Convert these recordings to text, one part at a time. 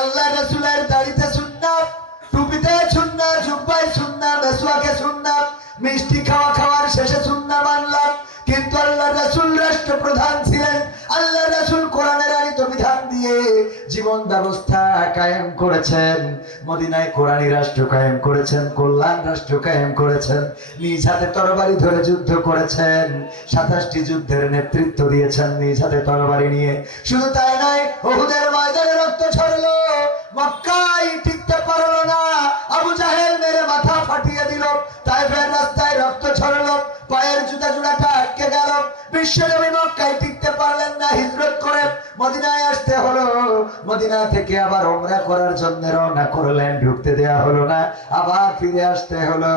আল্লাহ রাসূলের দাড়িতে সুন্নাত, টুপিতে সুন্নাত, জুব্বায় সুন্নাত, মেসওয়াকে সুন্নাত, মিষ্টি খাওয়ার শেষে সুন্নাত মানলাম। কিন্তু আল্লাহ রাসূল রাষ্ট্রপ্রধান ছিলেন। আল্লাহ রাসূল কোরআনের আনিত বিধান দিয়ে জীবন ব্যবস্থা কায়েম করেছেন। মদিনায় কোরআনী রাষ্ট্র কায়েম করেছেন, কল্যাণ রাষ্ট্র কায়েম করেছেন। নিজ হাতে তরবারি ধরে যুদ্ধ করেছেন, 27টি যুদ্ধের নেতৃত্ব দিয়েছেন নিজ হাতে তরবারি নিয়ে। শুধু তাই নয়, উহুদের ময়দানে রক্ত ঝরলো, মক্কায় টিকতে পারলো না, আবু জাহেল মেরে মাথা ফাটিয়ে দিল, তাইফের রাস্তায় রক্ত ঝরলো, পায়ের জুতা জোড়াটা আটকে গেল, বিশ্বনবী মক্কায় টিকতে পারলেন না, হিজরত করে মদিনায় আসতে হলো। মদিনা থেকে আবার উমরা করার জন্য রওনা করলেন, ঢুকতে দেয়া হলো না, আবার ফিরে আসতে হলো।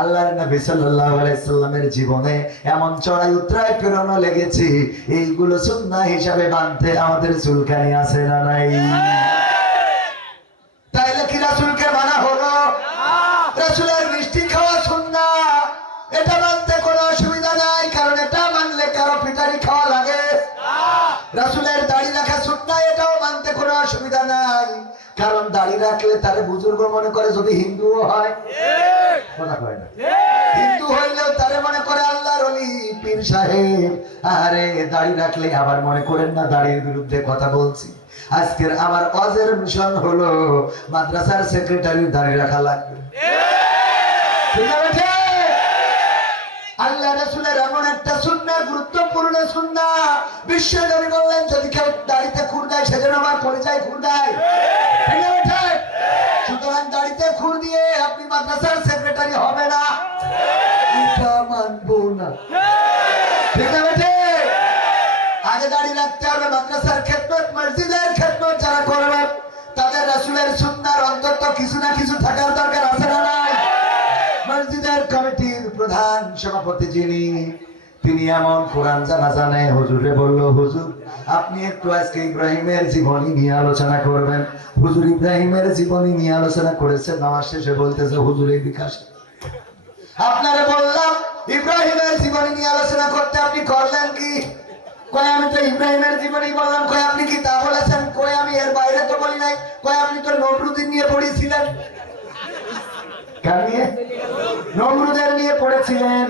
আল্লাহর নবী সাল্লাল্লাহু আলাইহি সাল্লামের জীবনে এমন চড়াই উতরাই পেরোনো লেগেছে, এইগুলো সুন্নাহ হিসাবে মানতে আমাদের চুলকানি আছে না নাই? তাইলে কি রাসূলকে মানা হলো? রাসূলের মিষ্টি খাওয়া সুন্নাহ, এটা মানতে কোনো অসুবিধা নাই, কারণ এটা মানলে কারো পিটারি খাওয়া লাগে। রাসূলের দাড়ি রাখা সুন্নাহ, এটাও মানতে কোনো অসুবিধা নাই, কারণ দাড়ি রাখলে তারে বুজুর্গ মনে করে, যদি হিন্দুও হয়। কথা কয় না? হিন্দু হইলেও তারে মনে করে আল্লাহর ওলি, পীর সাহেব। আরে দাড়ি রাখলে আবার মনে করেন না দাড়ির বিরুদ্ধে কথা বলছি। আজকের আমার ওয়াজের মিশন হলো মাদ্রাসার সেক্রেটারির দাড়ি রাখা লাগবে। ঠিক আছে? আল্লাহ রাসূলের এমন একটা সুন্নাহ, গুরুত্বপূর্ণ সুন্নাহ, বিশ্ব নবী বললেন যদি কেউ দাড়িতে খুর দেয় সেজন্য আমার পরিচয় খুর দেয়। ঠিক আছে? সুতরাং দাড়িতে খুর দিয়ে আপনি মাদ্রাসার সেক্রেটারি হবে না, এটা মানবো না। ঠিক আছে? আগে দাড়ি রাখতে হবে, মাদ্রাসার খেদমত, মসজিদের খেদমত যারা করবে তাদের রাসূলের সুন্নাহর অন্তত কিছু না কিছু থাকার দরকার আছে না নাই? মসজিদের কমিটির প্রধান সভাপতি যিনি, তিনি এমন কোরআন জানা জানে, হুজুরে বলল, হুজুর আপনি একটু আজকে ইব্রাহিমের জীবনী নিয়ে আলোচনা করবেন। হুজুর ইব্রাহিমের জীবনী নিয়ে আলোচনা করেছে, নামাজ শেষে বলতেছে, হুজুর এই বিকাশ আপনারে বললাম ইব্রাহিমের জীবনী নিয়ে আলোচনা করতে, আপনি করলেন কি? কয় আমি তো ইব্রাহিমের জীবনী বললাম। কয় আপনি কি তা বলেছেন? কয় আমি এর বাইরে তো বলি নাই। কয় আপনি তো নমরুদের নিয়ে পড়েছিলেন। কার নিয়ে? নমরুদের নিয়ে পড়েছিলেন।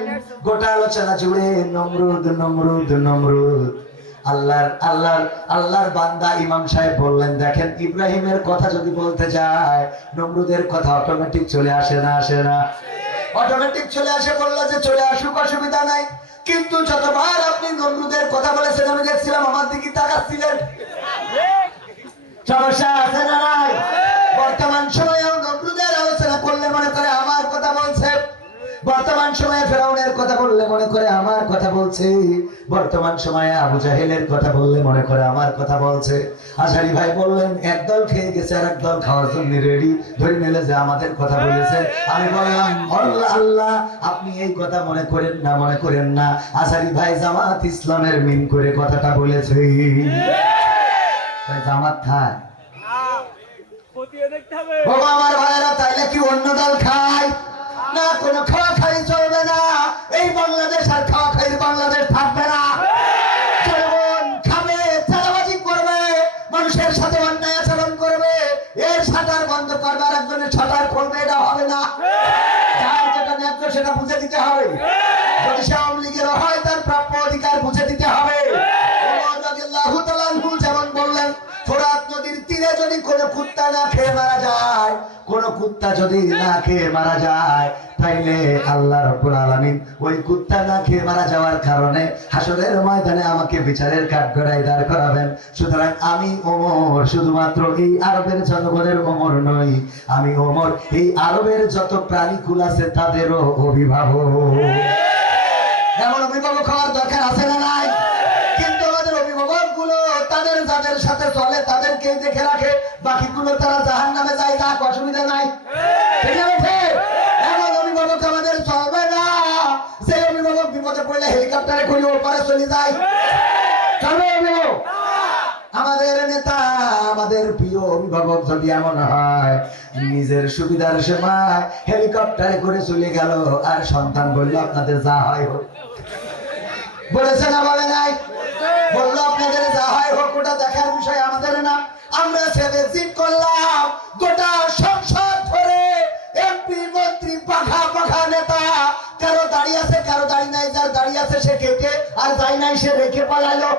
গোটা আলোচনা জুড়ে নমরুদ নমরুদ নমরুদ। আল্লাহর বান্দা ইমাম সাহেব বললেন, দেখেন ইব্রাহিমের কথা যদি বলতে যায়, নমরুদের কথা অটোমেটিক চলে আসে না? আসে না? অটোমেটিক চলে আসে। বললো যে চলে আসুক, অসুবিধা নাই, কিন্তু যতবার আপনি নমরুদের কথা বলেছেন আমি দেখছিলাম আমার দিকে তাকাচ্ছিলেন। সমস্যা আছে না নাই? বর্তমান সময়েও নমরুদের আলোচনা করলে মনে করে আমার কথা বলছে, বর্তমান সময়ে ফেরাউনের কথা বললে মনে করে আমার কথা বলছে, বর্তমান সময়ে আবু জাহেলের কথা বললে মনে করে আমার কথা বলছে। আশারি ভাই বললেন একদল খেয়ে গেছে আর একদল খাওয়ার জন্য রেডি, ধরে নিলে যে আমাদের কথা বলেছে। আমি বললাম আল্লাহ আল্লাহ, আপনি এই কথা মনে করেন না, মনে করেন না, আশারি ভাই জামাত ইসলামের মিন করে কথাটা বলেছে। জামাত খায় আমার ভাইয়েরা, তাইলে কি অন্য দল খায় না? কোন খাওয়া খাই চলবে না। এই বাংলাদেশ আর খাওয়া খাইর বাংলাদেশ থাকবে না। জনগণ খাবে, চাঁদাবাজি করবে, মানুষের সাথে অন্যায় আচরণ করবে, এর শাটার বন্ধ করবে আর একজনের শাটার খুলবে, এটা হবে না। যার যেটা ন্যায্য সেটা বুঝে দিতে হবে। যদি সে আওয়ামী লীগের হয় তার প্রাপ্য অধিকার বুঝে দিতে হবে। ওমর রাদিয়াল্লাহু তাআলা আনহু যেমন বললেন, ফোরাত নদীর তীরে যদি কোনো কুত্তা না খেয়ে মারা যায়, কোন কুত্তা যদি না খেয়ে মারা যায়, তাইলে আল্লাহ রাব্বুল আলামিন ওই কুত্তা না খেয়ে মারা যাওয়ার কারণে হাসরের ময়দানে আমাকে বিচারের কাঠগড়ায় দাঁড় করাবেন। সুতরাং আমি ওমর শুধুমাত্র এই আরবের জনগণের ওমর নই, আমি ওমর এই আরবের যত প্রাণীকুল আছে তাদেরও অভিভাবক। এমন অভিভাবক হওয়ার দরকার আছে না নাই? কিন্তু আমাদের অভিভাবক গুলো তাদের যাদের সাথে চলে তাদেরকে দেখে রাখে, বাকিগুলো তারা জাহান্নামে যায়, যাক, অসুবিধা নাই। ঠিক আছে? এমন অভিভাবক আমাদের চলবে না। সেই অভিভাবক বিপদে পড়লে হেলিকপ্টারে করে ওপারে চলে যায়, চলবে অভিভাবক? আমাদের নেতা, আমাদের প্রিয় অভিভাবক যদি এমন হয়, নিজের সুবিধার সময় হেলিকপ্টারে করে চলে গেল আর সন্তান বলল আপনাদের যা হয় হোক, বলেছে না বলে নাই? বললো আপনাদের যা হয় হোক, ওটা দেখার বিষয় আমাদের না। আমরা সেভে জিত করলাম, সে কেটে আর যাই নাই সে রেখে পালালো।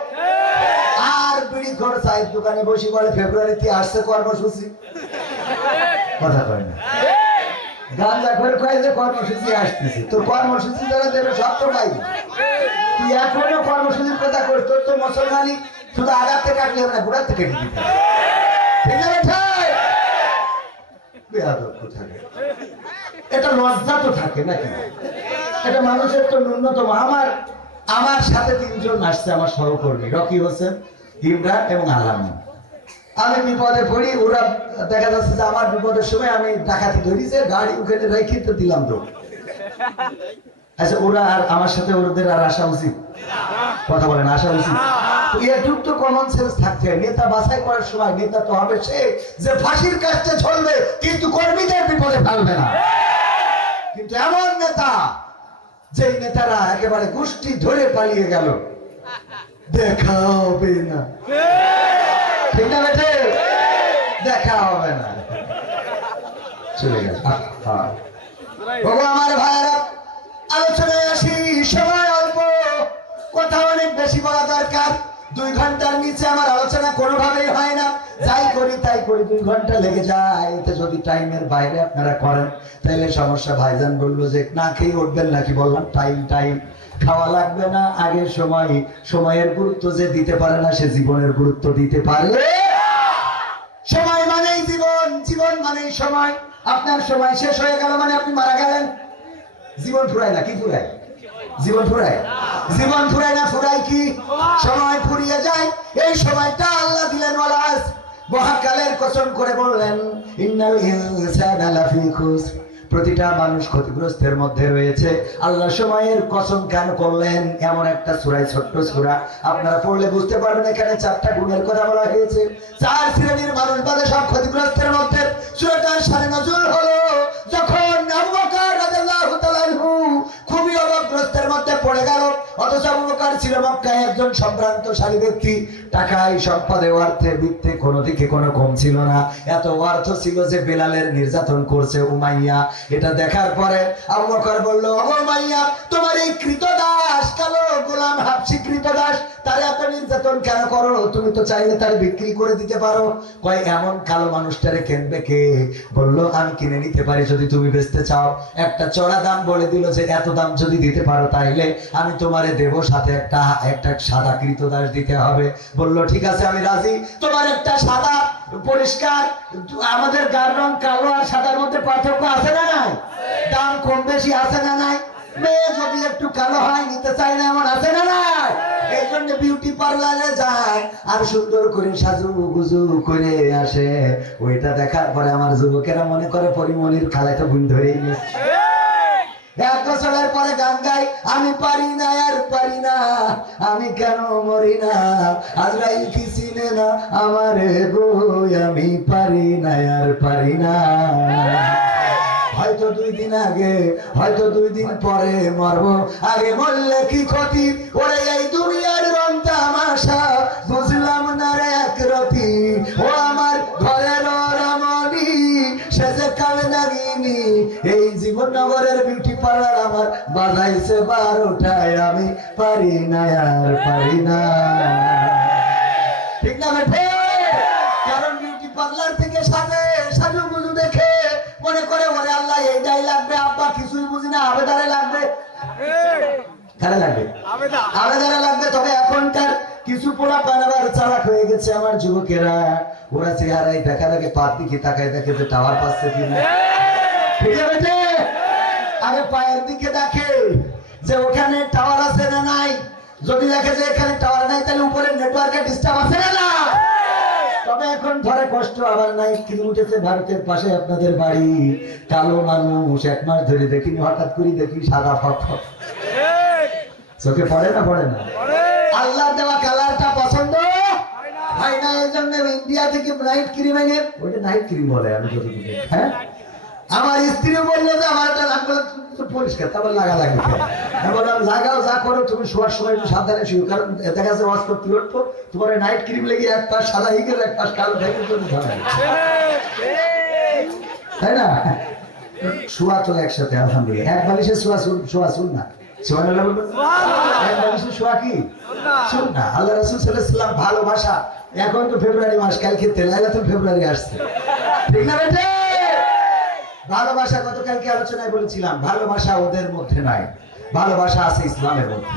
আর বিড়ি ঘর চায়ের দোকানে বসে বলে ফেব্রুয়ারিতে আসছে কর্মসূচি, কথা কয় না। গাঁজা করে কয় যে কর্মসূচি আসতেছে, তোর কর্মসূচি যারা দেবে সব তো পাইবি। তুই এখনো কর্মসূচির কথা করিস, তোর তো মুসলমানি শুধু আগাতে কাটলে হবে না, গোড়াতে কেটে দিতে হবে। ঠিক আছে ভাই? বেয়াদব কোথায়, এটা লজ্জা তো থাকে নাকি? এটা মানুষের তো ন্যূনতম। আমার সাথে তিনজন আসছে আমার সহকর্মী, রকি হোসেন, ইমরান এবং আলামিন। আমি বিপদে পড়ি, ওরা দেখা যাচ্ছে যে আমার বিপদের সময় আমি ডাকাতি ধরি যে গাড়ি ওখানে রেখে তো দিলাম তো। আচ্ছা, ওরা আর আমার সাথে ওদের আর আসা উচিত? কথা বলেন, আসা উচিত? এটুক তো কমন সেন্স থাকতে হয়। নেতা বাছাই করার সময় নেতা তো হবে সে যে ফাঁসির কাছে ঝরবে কিন্তু কর্মীদের বিপদে ফেলবে না। কিন্তু এমন নেতা, যে নেতারা একেবারে গোষ্ঠী ধরে পালিয়ে গেল, দেখা হবে না, ঠিক না বেটে? দেখা হবে না, চলে গেল। আমার ভাইয়েরা, আলোচনায় আসি। সময় অল্প, কথা অনেক বেশি বলা দরকার। 2 ঘন্টার নিচে আমার আলোচনা কোনোভাবেই হয় না। যাই করি তাই করি, 2 ঘন্টা লেগে যায়। এতে যদি টাইমের বাইরে আপনারা করেন তাহলে সমস্যা। ভাইজান বললো যে না খেয়ে উঠবেন নাকি, বললাম টাইম খাওয়া লাগবে না। আগের সময়ের গুরুত্ব যে দিতে পারে না সে জীবনের গুরুত্ব দিতে পারে। সময় মানেই জীবন, জীবন মানেই সময়। আপনার সময় শেষ হয়ে গেল মানে আপনি মারা গেলেন। জীবন ফুরায় না, কি ফুরায়? জীবন ফুরায়? জীবন ফুরায় না, ফুরায় কি? সময় ফুরিয়ে যায়। এই সময়টা আল্লাহ দিলেন ওয়ালাস, মহাকালের কসম করে বললেন ইন্নাল ইনসানা লাফি খুসর, প্রতিটা মানুষ ক্ষতিগ্রস্তের মধ্যে রয়েছে। আল্লাহ সময়ের কসম কেন করলেন? এমন একটা সূরায়, ছোট্ট সূরা, আপনারা পড়লে বুঝতে পারবেন। এখানে 4টা গুণের কথা বলা হয়েছে। 4 শ্রেণীর মানুষ বাদে সব ক্ষতিগ্রস্তের মধ্যে। সূরাটার শানে নজুল হলো যখন আবু বকর রাদিয়াল্লাহু তাআলা আনহু খুবই অভাবগ্রস্তের মধ্যে পড়ে গেল। অথচ আবু বকর ছিল মক্কায় একজন সম্ভ্রান্তশালী ব্যক্তি। টাকায়, সম্পদে, অর্থে, বৃত্তে কোনো দিকে কোনো কম ছিল না। এত অর্থ ছিল যে বেলালের নির্যাতন করছে উমাইয়া। এটা দেখার পরে আবু বকর বলল, ওগো উমাইয়া, তোমার এই কৃতদাস, কালো গোলাম হাবশী কৃতদাস, তার এত নির্যাতন কেন করো? তুমি তো চাইলে তার বিক্রি করে দিতে পারো। কয় এমন কালো মানুষটারে কিনবে কে? বলল আমি কিনে নিতে পারি যদি তুমি বেচতে চাও। একটা চড়া দাম বলে দিল যে এত দাম যদি দিতে পারো তাইলে আমি তোমারে দেব, সাথে একটা সাদা কৃতদাস দিতে হবে। বলল ঠিক আছে, আমি রাজি। তোমার একটা সাদা পরিষ্কার, আমাদের গার রং কালো আর সাদার মধ্যে পার্থক্য আছে না নাই? দাম কম বেশি আছে না নাই? মেয়ে যদি একটু কালো হয় নিতে চায় না, এমন আছে না নাই? এই জন্য বিউটি পার্লারে যায় আর সুন্দর করে সাজু গুজু করে আসে। ওইটা দেখার পরে আমার যুবকেরা মনে করে পরিমণির খালাইটা বোন ধরেই নিয়েছে। 1 বছরের পরে গান গাই, আমি পারি না আর পারি না, আমি কেন মরি না, আজরাইল কি চিনে না আমারে গো, আমি পারি না আর পারি না। হয়তো 2 দিন আগে, হয়তো 2 দিন পরে মরবো, আগে মরলে কি ক্ষতি? ওরে এই দুনিয়ার রং তামাশা বুঝলাম না রে এক রতি। ও আমার ঘরের রমণী, সে যে কালে নাগিনি, এই জীবননগরের বিউটি পার্লার আমার বাজাইছে 12টায়, আমি পারি না আর পারি না। ঠিক না বেঠে? কারণ বিউটি পার্লার থেকে সাজু গুজু দেখে মনে করে ওরে আল্লাহ এইটাই লাগবে, আব্বা কিছুই বুঝি না, আবেদারে লাগবে। কারে লাগবে? আবেদারে লাগবে। তবে এখনকার কিছু পোলা পানাবার চালাক হয়ে গেছে আমার যুবকেরা। ওরা চেহারায় দেখার আগে পার দিকে তাকায় দেখে যে টাওয়ার পাচ্ছে কিনা। ঠিক আছে, আগে পায়ের দিকে দেখে যে ওখানে টাওয়ার আছে না নাই। যদি দেখে যে এখানে টাওয়ার নাই তাহলে উপরে নেটওয়ার্কের ডিস্টার্ব আছে না। তবে এখন ধরে কষ্ট আবার নাই। কি উঠেছে ভারতের পাশে আপনাদের বাড়ি, কালো মানুষ 1 মাস ধরে দেখিনি, হঠাৎ করে দেখি সাদা ফক। চোখে পড়ে না? পড়ে না? আল্লাহ দেওয়া কালারটা পছন্দ হয় না। এই জন্য ইন্ডিয়া থেকে নাইট ক্রিম এনে, ওইটা নাইট ক্রিম বলে আমি যদি বুঝি। হ্যাঁ, আমার স্ত্রী বললো যে আমার একটা নাম পরিষ্কার, তারপর লাগালাগি। বললাম লাগাও, যা করো, তুমি শোয়ার সময় একটু সাবধানে শুও। কারণ দেখা যাচ্ছে ওয়াশ করতে উঠবো, তোমার নাইট ক্রিম লেগে 1 পাশ সাদা হয়ে গেল, 1 পাশ কালো হয়ে গেল, তাই না? শোয়া তো একসাথে, আলহামদুলিল্লাহ। 1 বালিশে শোয়া শুন না, সুবহানাল্লাহ বলবেন। শোয়া কি সুন্নাহ। আল্লাহ রাসূল সাল্লাল্লাহু আলাইহি ওয়াসাল্লাম ভালোবাসা। এখন তো ফেব্রুয়ারি মাস, কালকে লাইলাতুল ফেব্রুয়ারি আসছে, ঠিক না বেটে? ভালোবাসা গতকালকে আলোচনায় বলেছিলাম, ভালোবাসা ওদের মধ্যে নাই, ভালোবাসা আছে ইসলামের মধ্যে।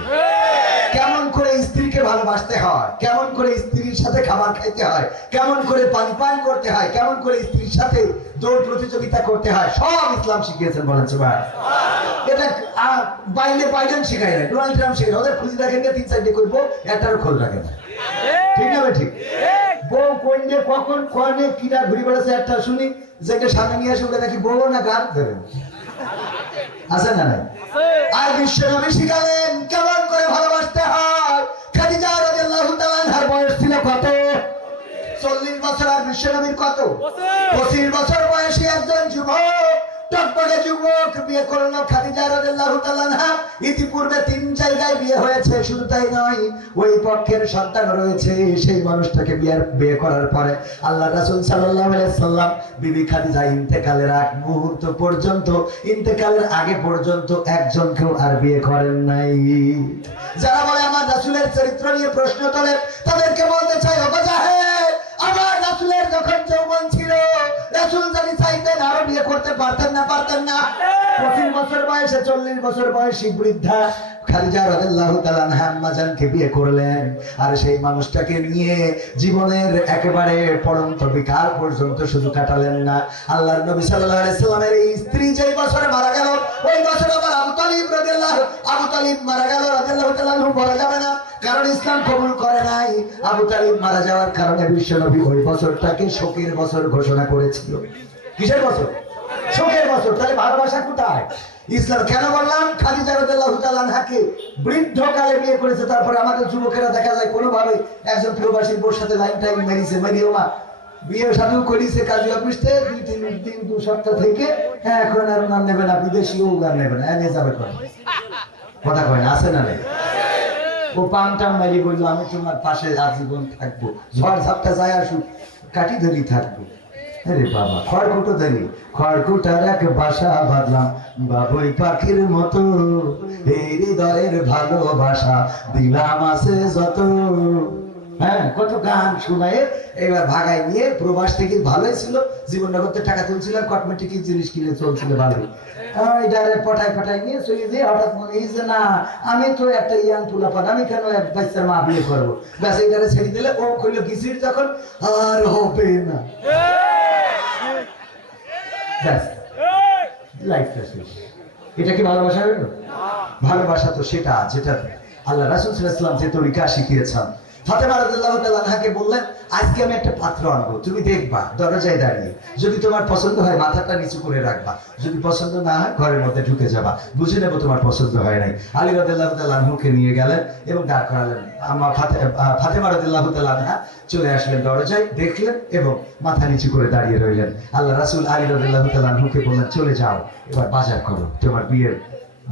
কেমন করে স্ত্রীকে ভালোবাসতে হয়, কেমন করে স্ত্রীর সাথে খাবার খাইতে হয়, কেমন করে পানি পান করতে হয়, কেমন করে স্ত্রীর সাথে দৌড় প্রতিযোগিতা করতে হয়, সব ইসলাম শিখিয়েছেন। বলেন সুবহানাল্লাহ। এটা বাইডেন শিখায় না, ডোনাল্ড ট্রাম্প শিখায়। ওদের খুঁজে রাখেন না, 3-4টে করবো, একটারও খোঁজ রাখেন না, ঠিক না? ঠিক। বউ কন্যে কখন কনে কিনা ঘুরে বেড়াচ্ছে একটা শুনি, যেটা সামনে নিয়ে আসে ওকে নাকি বউ না গান ধরেন, আছে না নাই? আর বিশ্ব নবী শিখালেন কেমন করে ভালোবাসতে হয়। খাদিজা রাদিয়াল্লাহু তাআলা আনহার বয়স ছিল কত? 40 বছর। আর বিশ্ব নবীর কত? 25 বছর বয়সী একজন যুবক, টকটকে যুবক বিয়ে করলো খাদিজা রাদিয়াল্লাহু তাআলা আনহা। ইতিপূর্বে 3 জায়গায় বিয়ে হয়েছে, শুধু তাই নয়, ওই পক্ষের সন্তান রয়েছে। সেই মানুষটাকে বিয়ে করার পরে আল্লাহ রাসূল সাল্লাল্লাহু আলাইহি সাল্লাম বিবি খাদিজা ইন্তেকালের আগ মুহূর্ত পর্যন্ত, ইন্তেকালের আগে পর্যন্ত একজনকেও আর বিয়ে করেন নাই। যারা বলে আমার রাসূলের চরিত্র নিয়ে প্রশ্ন তোলে, তাদেরকে বলতে চাই, ওগো জাহেল, আমার রাসূলের যখন যৌবন ছিল, রাসূল যদি চাইতেন আরো বিয়ে করতে পারতেন না? পারতেন না? 25 বছর বয়সে 40 বছর বয়সী বৃদ্ধা খাদিজা রাদিয়াল্লাহু তাআলা আনহা আম্মাজানকে বিয়ে করলেন। আর সেই মানুষটাকে নিয়ে জীবনের একেবারে পরন্ত বিকাল পর্যন্ত শুধু কাটালেন না, আল্লাহর নবী সাল্লাল্লাহু আলাইহি সাল্লামের এই স্ত্রী যেই বছরে মারা গেল, ওই বছর আবার আবু তালিব মারা গেল রাদিয়াল্লাহু তাআলা আনহু। বলা যাবে না, কারণ ইসলাম কবুল করে নাই। আবু তালিব মারা যাওয়ার কারণে বিশ্বনবী ওই বছরটাকে শোকের বছর ঘোষণা করেছিল। কিসের বছর? শোকের বছর। তাহলে ভালোবাসা কোথায়? ইসলাম কেন বললাম? খাদিজা রাদিয়াল্লাহু তাআলা আনহাকে বৃদ্ধকালে বিয়ে করেছে। তারপরে আমাদের যুবকেরা দেখা যায় কোনোভাবে একজন প্রবাসীর বউর সাথে লাইন টাইম মেরিছে, মেরিও মা বিয়ে শাদী করেছে কাজী অফিসে 2 সপ্তাহ থেকে, হ্যাঁ এখন আর নাম নেবে না, বিদেশিও গান নেবে না, এনে যাবে কথা কয় না, আছে না? নেই। ও পানটাম মারি বললো, আমি তোমার পাশে আজীবন থাকবো, ঝড় ঝাপটা যায় আসুক, কাটি ধরি থাকবো। আরে বাবা, খড়কুটো ধরি, খড়কুটার এক বাসা বাঁধলাম বাবুই পাখির মতো, এই হৃদয়ের ভালোবাসা দিলাম আছে যত। হ্যাঁ, কত গান শোনায়। এবার ভাগায় নিয়ে প্রবাস থেকে ভালোই ছিল, জীবননগরতে টাকা তুলছিল, কসমেটিক জিনিস কিনে চলছিল ভালোই। পটায় নিয়ে চলে যে হঠাৎ মনে হয়েছে, না আমি তো একটা ইয়াং পোলাপান, আমি কেন এক বাচ্চার মা বিয়ে করবো? ব্যাস এইটারে ছেড়ে দিলে ও করলো কিসির, যখন আর হবে না, লাইফটা শেষ। এটা কি ভালোবাসা হলো? ভালোবাসা তো সেটা যেটা আল্লাহ রাসূল সাল্লাল্লাহু আলাইহি ওয়াসাল্লাম যে তরিকা শিখিয়েছেন। ফাতেমা রাদিয়াল্লাহু তাআলা আনহাকে বললেন, আজকে আমি একটা পাত্র আনবো, তুমি দেখবা দরজায় দাঁড়িয়ে, যদি তোমার পছন্দ হয় মাথাটা নিচু করে রাখবা, যদি পছন্দ না হয় ঘরের মধ্যে ঢুকে যাবা, বুঝে নেবো তোমার পছন্দ হয় নাই। আলী রাদিয়াল্লাহু তাআলা আনহুকে নিয়ে গেলেন এবং দাঁড় করালেন। আম্মা ফাতেমা রাদিয়াল্লাহু তাআলা আনহা চলে আসলেন দরজায়, দেখলেন এবং মাথা নিচু করে দাঁড়িয়ে রইলেন। আল্লাহ রাসূল আলী রাদিয়াল্লাহু তাআলা আনহুকে বললেন, চলে যাও, এবার বাজার করো, তোমার বিয়ের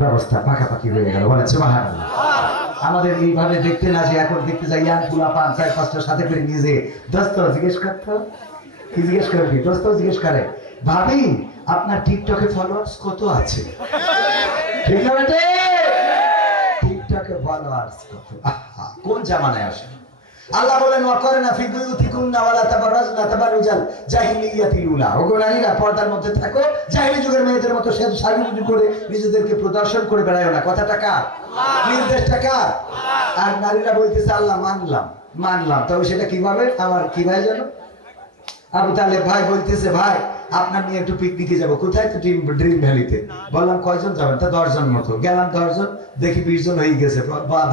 ব্যবস্থা পাকাপাকি হয়ে গেল। বলেন সুবহানাল্লাহ। আমাদের এইভাবে দেখতে না, যে এখন দেখতে যাই ইয়াং পোলাপান 4-5টার সাথে করে নিয়ে যে দোস্ত জিজ্ঞেস করতো, কি জিজ্ঞেস করে? কি দোস্ত জিজ্ঞেস করে, ভাবি আপনার টিকটকে ফলোয়ার্স কত আছে? ঠিক না বেটে? টিকটকে ফলোয়ার্স কত? কোন জামানায় আসে? আল্লাহ বলেন, ওয়াকরনা ফি বুয়ুতিকুন্না ওয়ালা তাবাররাজনা তাবাররুজাল জাহিলিয়াতিল উলা। ওগো নারীরা, পর্দার মধ্যে থাকো, জাহিলি যুগের মেয়েদের মতো সাজুগুজু করে নিজেদেরকে প্রদর্শন করে বেড়ায়ো না। কথাটা কার? নির্দেশটা কার? আর নারীরা বলতেছে, আল্লাহ মানলাম, তবে সেটা কিভাবে? আমার কি ভাই জানো? আবু তালেব ভাই বলতেছে, ভাই আপনার নিয়ে একটু পিকনিকে যাবো। কোথায়? তো ড্রিম ভ্যালিতে। বললাম কয়জন যাবেন? তা 10 জন মতো। গেলাম 10 জন, দেখি 20 জন হয়ে গেছে।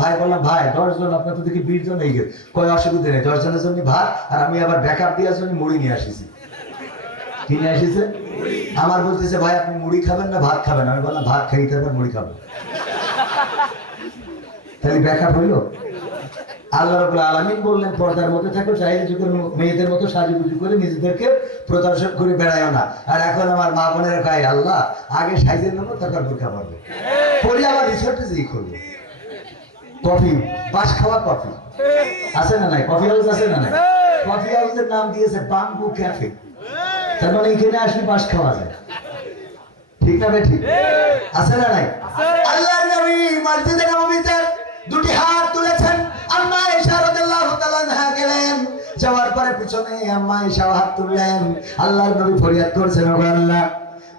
ভাই বললাম, ভাই 10 জন, আপনার তো দেখি 20 জন হয়ে গেছে। কয় অসুবিধা নেই, 10 জনের জন্য ভাত, আর আমি আবার ব্যাকআপ দেওয়ার জন্য মুড়ি নিয়ে আসিছি। কি নিয়ে আসিছে? আমার বলতেছে, ভাই আপনি মুড়ি খাবেন না ভাত খাবেন? আমি বললাম ভাত খাইতে হবে, মুড়ি খাবেন। তাহলে ব্যাকআপ হইলো? আল্লাহ রাব্বুল আলামিন বললেন, পর্দার মধ্যে থাকো, জাহিলি যুগের মেয়েদের মতো সাজুগুজু করে নিজেদেরকে প্রদর্শন করে বেড়ায়ও না। আর এখন আমার মা বোনেরা কয়, আল্লাহ আগে সাইজের নেবো, তারপর বোরকা পারবে, পরে আবার রিসোর্টে যেই করবে। কফি, বাস খাওয়া কফি আছে না নাই? কফি হাউস আছে না নাই? কফি হাউসের নাম দিয়েছে বাম্বু ক্যাফে। তার মানে এখানে আসলে বাস খাওয়া যায়। ঠিক না বে? ঠিক আছে না নাই? আল্লাহর নবী মসজিদে নববীতে দুটি হাত তুলেছেন। আম্মা আয়েশা রাদিয়াল্লাহু তাআলা আনহা গেলেন, যাওয়ার পরে পিছনে আম্মা আয়েশা হাত তুললেন। আল্লাহর নবী ফরিয়াদ করছেন, ও আল্লাহ,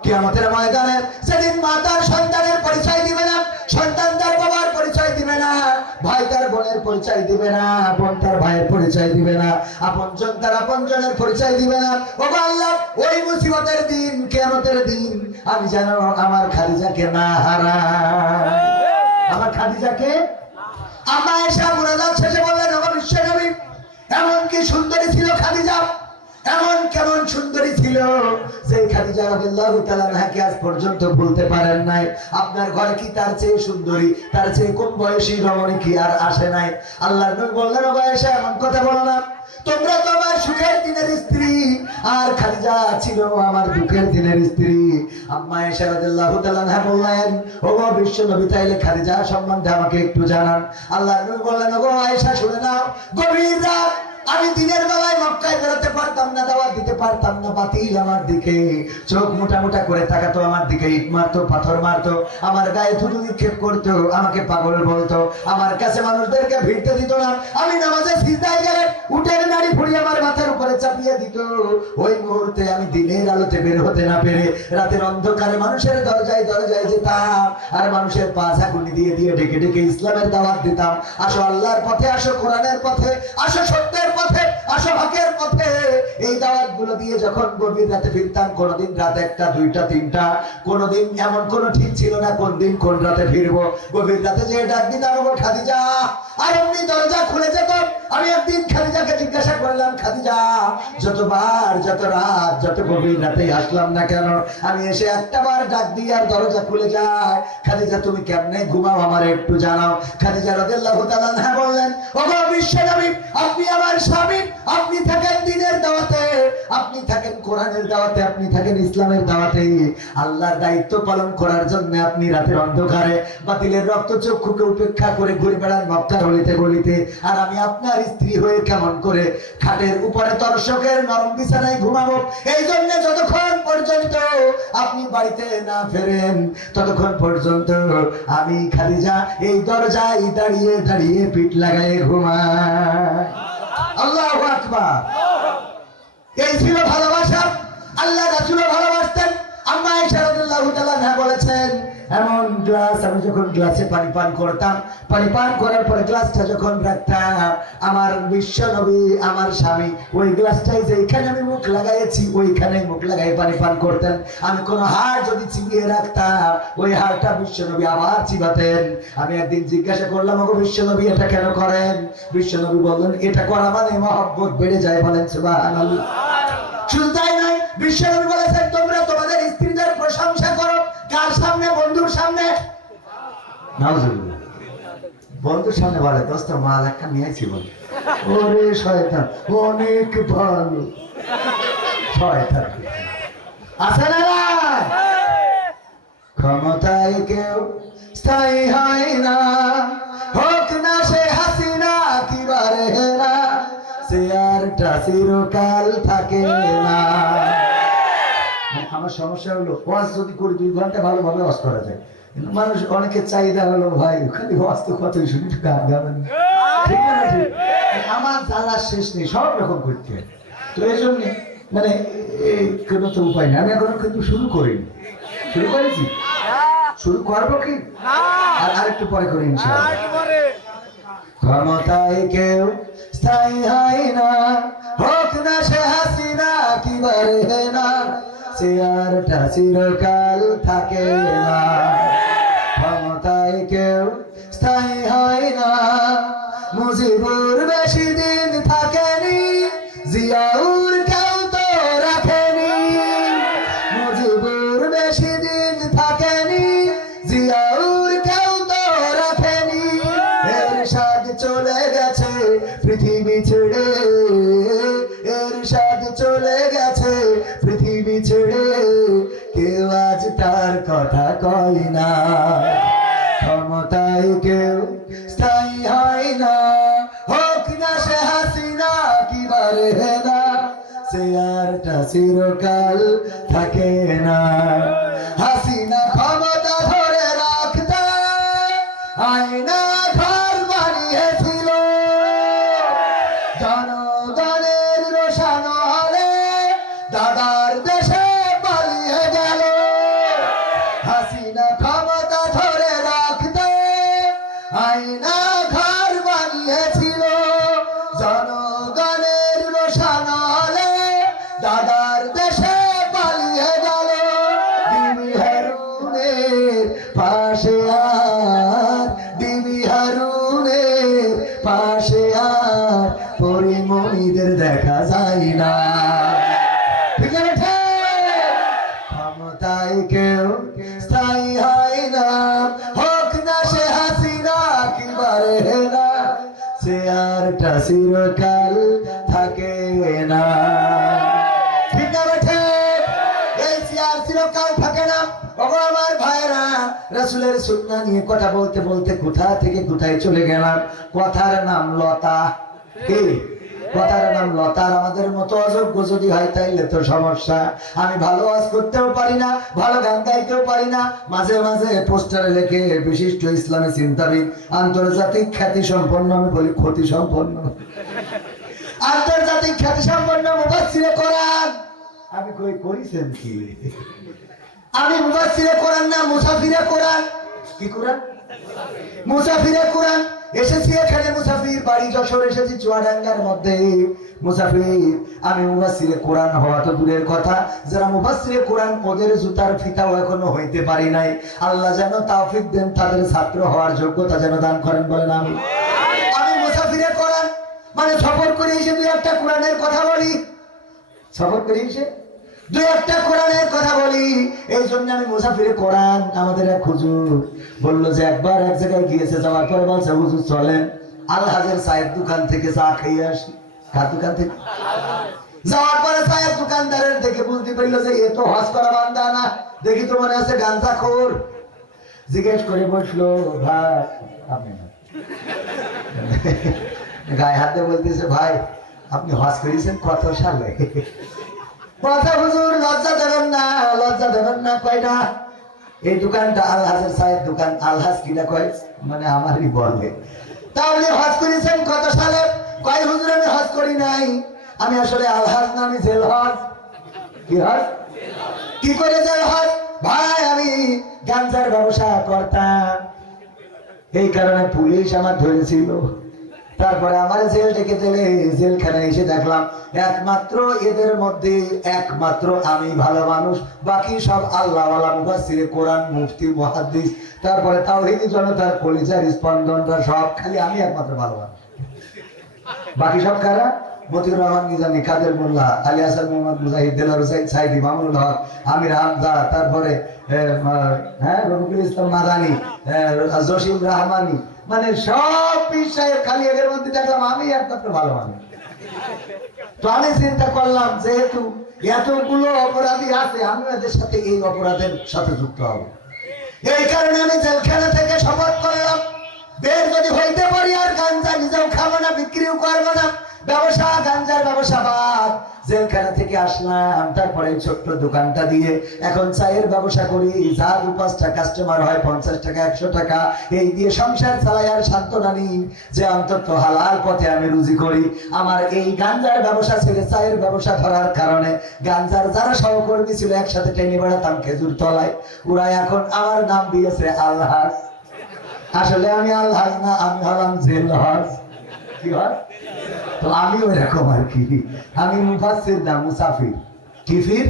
কিয়ামতের ময়দানে সেদিন মা তার সন্তানের পরিচয় দিবে না, সন্তান তার বাবার পরিচয় দিবে না, ভাই তার বোনের পরিচয় দিবে না, বোন তার ভাইয়ের পরিচয় দিবে না, আপনজন তার আপনজনের পরিচয় দিবে না। ও আল্লাহ, ওই মুসিবতের দিন, কিয়ামতের দিন আমি যেন আমার খাদিজাকে না হারাই, আমার খাদিজাকে। আম্মা আয়েশা মুনাজাত শেষে বললেন, ও বিশ্বনবী, এমন কি সুন্দরী ছিল খাদিজা, এমন কেমন সুন্দরী ছিল যে খাদিজা রাদিয়াল্লাহু তাআলা আনহাকে আজ পর্যন্ত ভুলতে পারেন নাই। আপনার ঘরে কি তার চেয়ে সুন্দরী, তার চেয়ে কম বয়সী রমণী কি আর আসে নাই? আল্লাহর নবী বললেন, ও আয়েশা, এমন কথা বলো না, তোমরা তো আমার সুখের দিনের স্ত্রী, আর খাদিজা ছিল আমার দুঃখের দিনের স্ত্রী। আম্মা আয়েশা রাদিয়াল্লাহু তাআলা আনহা বললেন, ও বিশ্ব নবী, তাইলে খাদিজা সম্বন্ধে আমাকে একটু জানান। আল্লাহর নবী বললেন, ও আয়েশা, শুনে নাও, গভীর রাত আমি দিনের বেলায় মক্কায় বেরোতে পারতাম না, দাওয়াত দিতে পারতাম না, বাতিল আমার দিকে চোখ মোটা মোটা করে তাকাতো, আমার দিকে ইট মারতো, পাথর মারতো, আমার গায়ে থুতু নিক্ষেপ করতো, আমাকে পাগল বলতো, আমার কাছে মানুষদেরকে ভিড়তে দিত না, আমি নামাজে সিজদায় গেলে উটের নাড়ি ফুড়ি আমার মাথার উপরে চাপিয়ে দিত। ওই মুহূর্তে আমি দিনের আলোতে বের হতে না পেরে রাতের অন্ধকারে মানুষের দরজায় দরজায় যেতাম, আর মানুষের পা ঝাঁকুনি দিয়ে দিয়ে ডেকে ডেকে ইসলামের দাওয়াত দিতাম। আসো আল্লাহর পথে, আসো কোরআনের পথে, আসো সত্যের পথে, আসো হকের পথে। এই দাওয়াত গুলো দিয়ে যখন গভীর রাতে ফিরতাম, কোনদিন রাত 1টা 2টা 3টা, কোনদিন এমন কোন ঠিক ছিল না কোন দিন কোন রাতে ফিরবো। গভীর রাতে যে ডাক দিতাম, ও খাদিজা, আর এমনি দরজা খুলে যেত। আমি একদিন খাদিজাকে জিজ্ঞাসা করলাম, খাদিজা, যতবার, যত রাত, যত গভীর রাতে আসলাম না কেন, আমি এসে একটা বার ডাক দিই আর দরজা খুলে যায়, খাদিজা তুমি কেমনে ঘুমাও আমার একটু জানাও। খাদিজা রাদিয়াল্লাহু তাআলা আনহা বললেন, ও বিশ্বনবী, আপনি আমার স্বামী, আপনি থাকেন দিনের দাওয়াতে, আপনি থাকেন কোরআনের দাওয়াতে, আপনি থাকেন ইসলামের দাওয়াতে, আল্লাহর দায়িত্ব পালন করার জন্য আপনি রাতের অন্ধকারে বাতিলের রক্তচক্ষুকে উপেক্ষা করে ঘুরে বেড়ান মক্কার অলিতে গলিতে, আর আমি আপনার স্ত্রী হয়ে কেমন করে খাটের উপরে দর্শকের নরম বিছানায় ঘুমাবো? এই জন্য যতক্ষণ পর্যন্ত আপনি বাড়িতে না ফেরেন, ততক্ষণ পর্যন্ত আমি খাদিজা এই দরজায় দাঁড়িয়ে দাঁড়িয়ে পিঠ লাগায় ঘুমাই। আল্লাহু আকবার। এই ছিল ভালোবাসা। আল্লাহ রাসূলও ভালোবাসতেন। আম্মা আয়েশা রাদিয়াল্লাহু তাআলা আনহা বলেছেন, এমন গ্লাস, আমি যখন গ্লাসে পানি পান করতাম, পানি পান করার পরে গ্লাসটা যখন রাখতাম, আমার বিশ্ব নবী, আমার স্বামী, ওই গ্লাসটাই যেখানে আমি মুখ লাগাইছি ওইখানে মুখ লাগাই পানি পান করতেন। আমি কোনো হাড় যদি চিবিয়ে রাখতাম, ওই হাড়টা বিশ্ব নবী আবার চিবাতেন। আমি একদিন জিজ্ঞাসা করলাম, ওগো বিশ্ব নবী, এটা কেন করেন? বিশ্ব নবী বললেন, এটা করা মানে মহব্বত বেড়ে যায়। বলেন সুবহানাল্লাহ। শুধু তাই নয়, বিশ্ব নবী বলেছেন, তোমরা তোমাদের স্ত্রীদের প্রশংসা করো। কার সামনে? বন্ধুর সামনে। নাউজুবিল্লাহ। বন্ধুর সামনে বলে, দোস্ত মাল একটা নিয়ে আইছি, বলে ওরে শয়তান, অনেক ভালো শয়তান আছে না? ক্ষমতায় কেউ স্থায়ী হয় না, হোক না সে হাসিনা কি বারে না, সে আরটা চিরকাল থাকে না। আমার সমস্যা হলো, ওয়াজ যদি করি 2 ঘন্টা ভালোভাবে ওয়াজ করা যায়, কিন্তু মানুষ অনেকের চাহিদা হলো, ভাই খালি ওয়াজ তো কতই শুনি, গান গাবেন, ঠিক না? ঠিক। আমার জ্বালার শেষ নেই, সব রকম করতে হয়। তো এই জন্য মানে কোনো তো উপায় নেই। আমি এখনো কিন্তু শুরু করিনি। শুরু করেছি, শুরু করবো কি আর আরেকটু পরে করি ইনশাআল্লাহ। ক্ষমতায় কেউ স্থায়ী হয় না, হোক না সে হাসিনা কি বারে না, সে আরটা চিরকাল থাকে না। ক্ষমতায় কেউ স্থায়ী হয় না, মুজিবুর বেশি দিন থাকেনি, জিয়াউর কেউ তো রাখেনি, মুজিবুর বেশি দিন থাকেনি, জিয়াউর কেউ তো রাখেনি। এরশাদ চলে গেছে পৃথিবী ছেড়ে, এরশাদ চলে গেছে পৃথিবী ছেড়ে, কেউ আজ তার কথা কয় না। ক্ষমতায় কেউ স্থায়ী হয় না, হোক না সে হাসিনা কি বারে না, সে আরটা চিরকাল থাকে না। হাসিনা ক্ষমতা ধরে রাখতে আয়না ঘর বানিয়েছিল জনগণের রোশন হলে দাদার দেশে পালিয়ে গেল হাসিনা ক্ষমতা ধরে রাখতে আয়না ঘর বানিয়েছিল জনগণের রোশন হলে দাদার দেশে পালিয়ে গেল বিবি হারুনের পাশে আর বিবি হারুনের পাশে আর পরিমণিদের দেখা যায় না ঠিক আছে ক্ষমতায় কেউ স্থায়ী হয় না হোক না সে হাসিনা কি বারে না সে আরটা চিরকাল থাকে না ঠিক আছে এই চেয়ার চিরকাল থাকে না ওগো আমার ভাইরা রাসূলের সুন্নাহ নিয়ে কথা বলতে বলতে কোথা থেকে কোথায় চলে গেলাম কথার নাম লতা কি কথার নাম লতার আমাদের মতো অযোগ্য যদি হয় তাইলে তো সমস্যা আমি ভালো ওয়াজ করতেও পারি না ভালো গান গাইতেও পারি না মাঝে মাঝে পোস্টারে লেখে বিশিষ্ট ইসলামী চিন্তাবিদ আন্তর্জাতিক খ্যাতি সম্পন্ন আমি বলি ক্ষতি সম্পন্ন আন্তর্জাতিক খ্যাতি সম্পন্ন মুফাসসিরে কোরআন আমি কই করিছেন কি আমি মুফাসসিরে কোরআন না মুসাফিরে কোরআন কি কোরআন মুসাফিরে কোরআন এসেছি এখানে মুসাফির বাড়ি যশোর এসেছি চুয়াডাঙ্গার মধ্যে মুসাফির আমি মুফাসসিরে কোরআন হওয়া তো দূরের কথা যারা মুফাসসিরে কোরআন ওদের জুতার ফিতাও এখনো হইতে পারি নাই আল্লাহ যেন তৌফিক দেন তাদের ছাত্র হওয়ার যোগ্যতা যেন দান করেন বলেন আমি মুসাফিরে কোরআন মানে সফর করে এসে দুই একটা কোরআনের কথা বলি সফর করে এসে দুই একটা কোরআনের কথা বলি এই জন্য আমি মুসাফিরে কোরআন আমাদের এক হুজুর বললো যে একবার এক জায়গায় গিয়েছে যাওয়ার পরে বলছে হুজুর চলেন আলহাজের চায়ের দোকান থেকে চা খেয়ে আসি কার দোকান থেকে যাওয়ার পরে চায়ের দোকানদারের দেখে বুঝতে পারলো যে এ তো হজ করা বান্দা না দেখি তো মনে আছে গাঁজাখোর জিজ্ঞেস করে বসলো ভাই আপনি গায়ে হাতে বলতেছে ভাই আপনি হজ করেছেন কত সালে কথা হুজুর লজ্জা দেবেন না কয়টা এই দোকানটা আলহাজের চায়ের দোকান আলহাজ কিনা কয় মানে আমারই বলে তাহলে হজ করেছেন কত সালে কয় হুজুর আমি হজ করি নাই আমি আসলে আলহাজ না আমি জেল হজ কি হজ কি করে জেল হজ ভাই আমি গাঞ্জার ব্যবসা করতাম এই কারণে পুলিশ আমার ধরেছিল তারপরে আমার জেল ডেকে দিলে জেলখানায় এসে দেখলাম একমাত্র এদের মধ্যে একমাত্র আমি ভালো মানুষ বাকি সব আল্লাহওয়ালা মুফাসসিরে কোরআন মুফতি মুহাদ্দিস তারপরে তাওহীদি জনতার কলিজার স্পন্দনরা সব খালি আমি একমাত্র ভালো মানুষ বাকি সব কারা মতিউর রহমান নিজামী কাদের মোল্লা আলী হাসান মোহাম্মদ মুজাহিদ দেলার হুসাইন সাইদি মামুনুল হক আমির হামজা তারপরে রফিকুল ইসলাম মাদানী জসিম রহমানী মানে সব বিষয়ে খালি এদের মধ্যে দেখলাম আমি একমাত্র ভালো মানুষ তো আমি চিন্তা করলাম যেহেতু এতগুলো অপরাধী আছে আমি এদের সাথে এই অপরাধের সাথে যুক্ত হব এই কারণে আমি জেলখানা থেকে শপথ করলাম বের যদি হইতে পারি আর গাঞ্জা নিজেও খাবো না বিক্রিও করবো না ব্যবসা গাঞ্জার ব্যবসা বাদ জেলখানা থেকে আসলাম তারপরে ছোট্ট দোকানটা দিয়ে এখন চায়ের ব্যবসা করি যা 2-5টা কাস্টমার হয় 50 টাকা 100 টাকা এই দিয়ে সংসার চালাই আর সান্ত্বনা নিই যে অন্তত হালাল পথে আমি রুজি করি আমার এই গাঞ্জার ব্যবসা ছেড়ে চায়ের ব্যবসা ধরার কারণে গাঞ্জার যারা সহকর্মী ছিল একসাথে টেনে বেড়াতাম খেজুর তলায় ওরা এখন আমার নাম দিয়েছে আলহাজ আসলে আমি আলহাজ না আমি হলাম জেল হজ কি হয় তো আমিও এরকম আর কি আমি মুফাসসির না মুসাফির কি ফির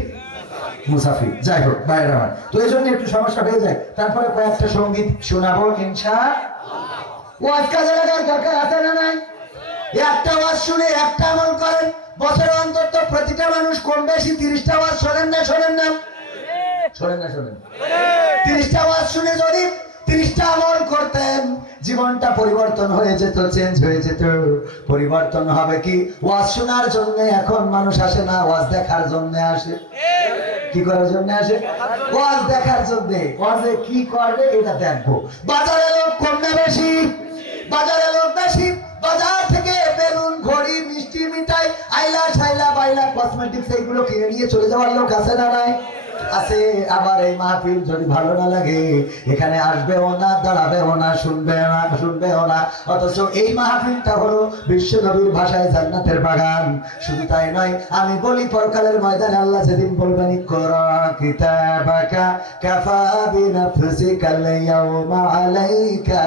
মুসাফির যাই হোক বাইরে আমার তো এই জন্য একটু সমস্যা হয়ে যায় তারপরে কয়েকটা সঙ্গীত শোনাবো ইনশাআল্লাহ ওয়াজ কাজে লাগার দরকার আছে না নাই একটা ওয়াজ শুনে একটা আমল করেন বছরে অন্তত প্রতিটা মানুষ কম বেশি 30টা ওয়াজ শোনেন না 30টা ওয়াজ শুনে যদি 30টা আমল করতেন জীবনটা পরিবর্তন হয়ে যেত চেঞ্জ হয়ে যেত পরিবর্তন হবে কি ওয়াজ শোনার জন্য এখন মানুষ আসে না ওয়াজ দেখার জন্য আসে কি করার জন্য আসে ওয়াজ দেখার জন্য ওয়াজে কি করবে এটা দেখবো বাজারে লোক কম না বেশি বাজার থেকে বেলুন ঘড়ি মিষ্টি মিঠাই আইলা ছাইলা বাইলা কসমেটিক্স এইগুলো কিনে নিয়ে চলে যাওয়ার লোক আছে না নাই আছে। আবার এই মাহফিল যদি ভালো না লাগে এখানে আসবেও না, দাঁড়াবেও না, শুনবেও না। অথচ এই মাহফিলটা হলো বিশ্ব নবীর ভাষায় জান্নাতের বাগান। শুধু তাই নয়, আমি বলি পরকালের ময়দানে আল্লাহ যেদিন বলবেন ইকরা কিতাবাকা কাফা বিনাফসিকাল ইয়াউমা আলাইকা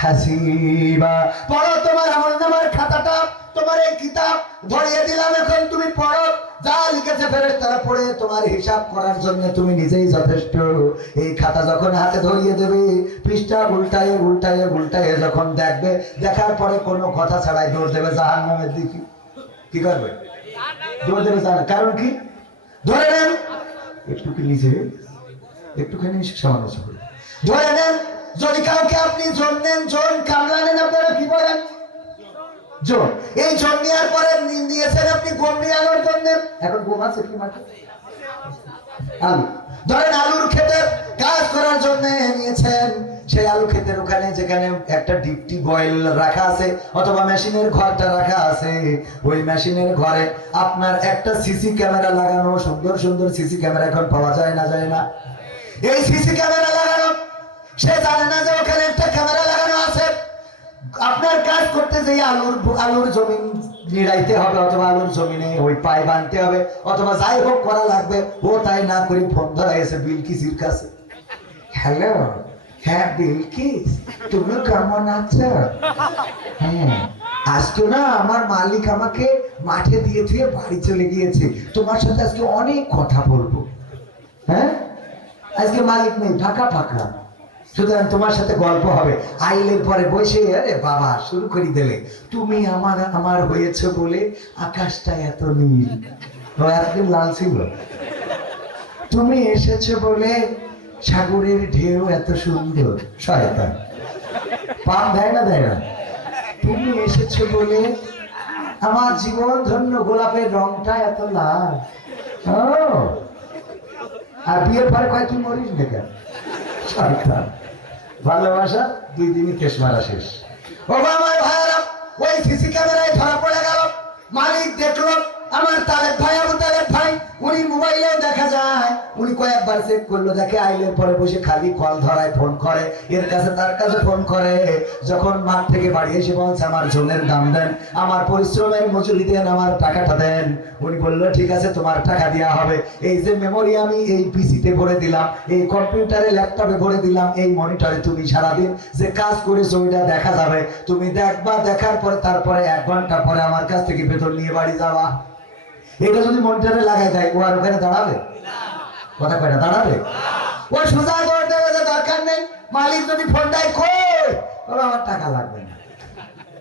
হাসিবা, পড়ো তোমার আমলনামার খাতাটা, তোমার এই কিতাব ধরিয়ে দিলাম, এখন তুমি পড়ো। যা লিখেছে ফেরেশতারা পড়ে তোমার হিসাব করার জন্য তুমি নিজেই যথেষ্ট। এই খাতা যখন হাতে ধরিয়ে দেবে, পৃষ্ঠা উল্টায়ে উল্টায়ে উল্টায়ে যখন দেখবে, দেখার পরে কোনো কথা ছাড়াই দৌড় দেবে জাহান্নামের দিকে। কি করবে? দৌড় দেবে জাহান্নাম। কারণ কি? ধরে নেন একটু কি নিচে, একটুখানি সামান্য করে ধরে নেন, যদি কাউকে আপনি জন নেন, জন কামলা নেন, আপনারা কি বলেন? জন। এই জন নেওয়ার পরে নিয়েছেন আপনি গম নিয়ানোর জন্য। এখন গম আছে কি মাঠে? আলু। ধরেন আলুর ক্ষেতে কাজ করার জন্য নিয়েছেন, সেই আলু ক্ষেতের ওখানে যেখানে একটা ডিপটি বয়েল রাখা আছে অথবা মেশিনের ঘরটা রাখা আছে, ওই মেশিনের ঘরে আপনার একটা সিসি ক্যামেরা লাগানো, সুন্দর সুন্দর সিসি ক্যামেরা এখন পাওয়া যায় না, যায় না? এই সিসি ক্যামেরা লাগানো, সে জানে না যে ওখানে একটা ক্যামেরা লাগানো আছে। আপনার কাজ করতে যে আলুর জমিন নিড়াইতে হবে অথবা আলুর জমিনে ওই পায় বানতে হবে অথবা যাই হোক করা লাগবে, ও তাই না করে ফোন ধরা এসে বিলকিসের কাছে। হ্যালো, হ্যাঁ বিলকিস, তুমি কেমন আছো? হ্যাঁ, আজকে না আমার মালিক আমাকে মাঠে দিয়ে দিয়ে বাড়ি চলে গিয়েছে, তোমার সাথে আজকে অনেক কথা বলবো। হ্যাঁ, আজকে মালিক নেই, ফাঁকা ফাঁকা, সুতরাং তোমার সাথে গল্প হবে। আইলের পরে বসে আরে বাবা শুরু করে দিলে, তুমি আমার হয়েছে বলে আকাশটা এত নীল, এতদিন লাল ছিল। তুমি এসেছো বলে সাগরের ঢেউ এত সুন্দর। শয়তান পাপ দেয় না, দেয় না? তুমি এসেছো বলে আমার জীবন ধন্য গোলাপের রংটা এত লাল। ও, আর বিয়ের পরে কয় তুই মরিস না কেন? শয়তান। ভালোবাসা 2 দিনই কেশ মারা শেষ। ও আমার ভাইরা, ওই সিসি ক্যামেরায় ধরা পড়ে গেল। মালিক দেখলো আমার তালেব ভাই, আবু তালেব ভাই, উনি মোবাইলেও দেখা যায়, উনি কয়েকবার চেক করলো, দেখে আইলের পরে বসে খালি কল ধরায়, ফোন করে এর কাছে তার কাছে ফোন করে। যখন মাঠ থেকে বাড়ি এসে বলছে আমার জনের দাম দেন, আমার পরিশ্রমের মজুরি দেন, আমার টাকাটা দেন, উনি বললো ঠিক আছে তোমার টাকা দেওয়া হবে। এই যে মেমোরি আমি এই পিসিতে ভরে দিলাম, এই কম্পিউটারে ল্যাপটপে ভরে দিলাম, এই মনিটরে তুমি সারাদিন যে কাজ করেছো ওইটা দেখা যাবে, তুমি দেখবা, দেখার পরে তারপরে 1 ঘন্টা পরে আমার কাছ থেকে বেতন নিয়ে বাড়ি যাওয়া। এটা যদি মনিটরে লাগাই দেয়, ও আর ওখানে দাঁড়াবে? কথা কয়টা দাঁড়াবে? ও সোজা দৌড় দেবে, দরকার নেই। মালিক যদি ফোন দেয়, কই আমার টাকা লাগবে না।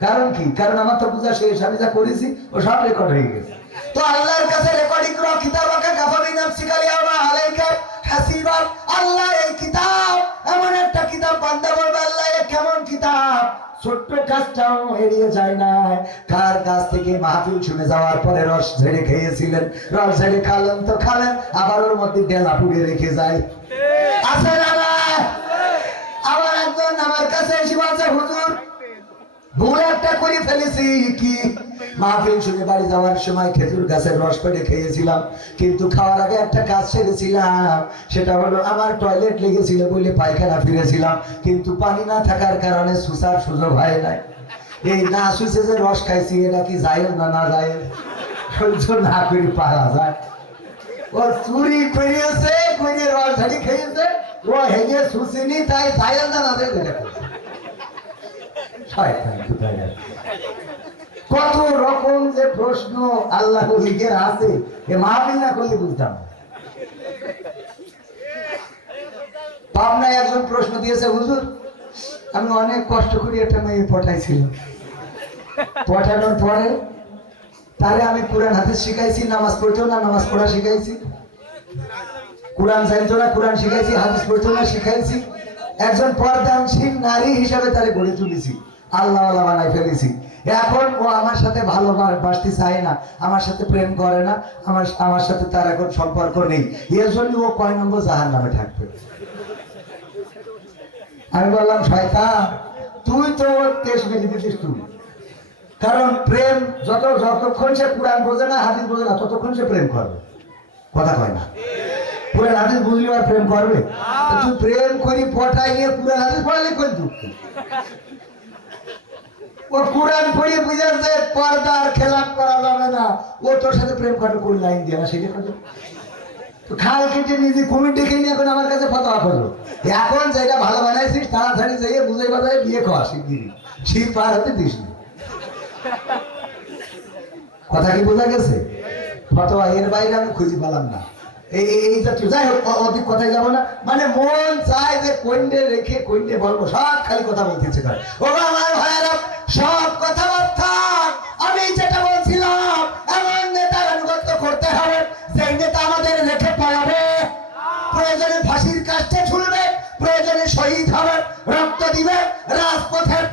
কারণ কি? কারণ আমার তো পূজা শেষ, আমি যা করেছি ও সব রেকর্ড হয়ে গেছে। তো আল্লাহর কাছে রেকর্ডিং করো, কিতাবাকা কাফা বিনাফসিকা আল-ইয়াওমা আলাইকা হাসিবা। আল্লাহ এই কিতাব এমন একটা কিতাব, বান্দা বলবে আল্লাহ এ কেমন কিতাব, ছোট্ট কাজটাও এড়িয়ে যায় না। কার কাছ থেকে মাহফিল শুনে যাওয়ার পরে রস ঝেড়ে খেয়েছিলেন, রস ঝেড়ে খালেন তো খালেন, আবার ওর মধ্যে ডেলা পুড়ে রেখে যায়। আছে না? আবার একজন আমার কাছে এসে বলছে হুজুর ভুল একটা করে ফেলেছি। কি? মাহফিল শুনে বাড়ি যাওয়ার সময় খেজুর গাছের রস পেড়ে খেয়েছিলাম, কিন্তু খাওয়ার আগে একটা কাজ সেরেছিলাম, সেটা হলো আমার টয়লেট লেগেছিল বলে পায়খানা ফিরেছিলাম, কিন্তু পানি না থাকার কারণে সুসার সুযোগ হয় নাই। এই না সুসে যে রস খাইছি, এটা কি জায়েজ না না জায়েজ? সহ্য না করে পারা যায়। ও চুরি করিয়েছে, করে রস ঝাড়ি খেয়েছে, ও হেগে সুসিনি, তাই জায়েজ না না জায়েজ এটা করছে। কত রকম যে প্রশ্ন আল্লাহ লিখের আছে, এ মাহফিল না করলে বুঝতাম। পাবনায় একজন প্রশ্ন দিয়েছে, হুজুর আমি অনেক কষ্ট করে একটা মেয়ে পটাইছিলাম, পটানোর পরে তারে আমি কোরআন হাদিস শিখাইছি, নামাজ পড়তো না, নামাজ পড়া শিখাইছি, কোরআন জানতো না, কোরআন শিখাইছি, হাদিস পড়তো না, শিখাইছি, একজন পর্দানশীল নারী হিসাবে তারে গড়ে তুলেছি, আল্লাহ আল্লাহ বানাই ফেলেছি। এখন ও আমার সাথে ভালোবাসতে চায় না, আমার সাথে প্রেম করে না, আমার সাথে তার এখন সম্পর্ক নেই, এর জন্য ও কয় নম্বর জাহান্নামে থাকবে। আমি বললাম শয়তান, তুই তো তেজ মেলে দিতিস তুই, কারণ প্রেম যতক্ষণ সে কোরআন বোঝে না, হাদিস বোঝে না, ততক্ষণ সে প্রেম করবে। কথা কয় না? পুরান হাদিস বুঝলি আর প্রেম করবে? তুই প্রেম করি পটাই নিয়ে পুরান হাদিস পড়ালে কোন দুঃখ? ও কোরআন পড়িয়ে বুঝাচ্ছে পর্দার খেলাপ করা যাবে না, ও তোর সাথে প্রেম করবে কোন লাইন দিয়ে না সেটা কথা। তো খাল কেটে নিজে কুমির ডেকে নিয়ে এখন আমার কাছে ফতোয়া করলো। এখন যেটা ভালো বানাইছিস তাড়াতাড়ি যাইয়ে বুঝাই বাজারে বিয়ে খাওয়া শিগগিরি, শীত পার হতে দিস না। কথা কি বোঝা গেছে? ফতোয়া এর বাইরে আমি খুঁজে পেলাম না। এই জাতীয় যাই হোক অধিক কথায় যাবো না। মানে মন চায় যে কোনটে রেখে কোনটে বলবো, সব খালি কথা বলতেছে। ও আমার ভাইয়েরা, সব কথাবার্তা আমি যেটা বলছিলাম, এমন নেতার আনুগত্য করতে হবে যেই নেতা আমাদের রেখে পালাবে, প্রয়োজনে ফাঁসির কাছে ঝুলবে, প্রয়োজনে শহীদ হবে, রক্ত দিবে, রাজপথের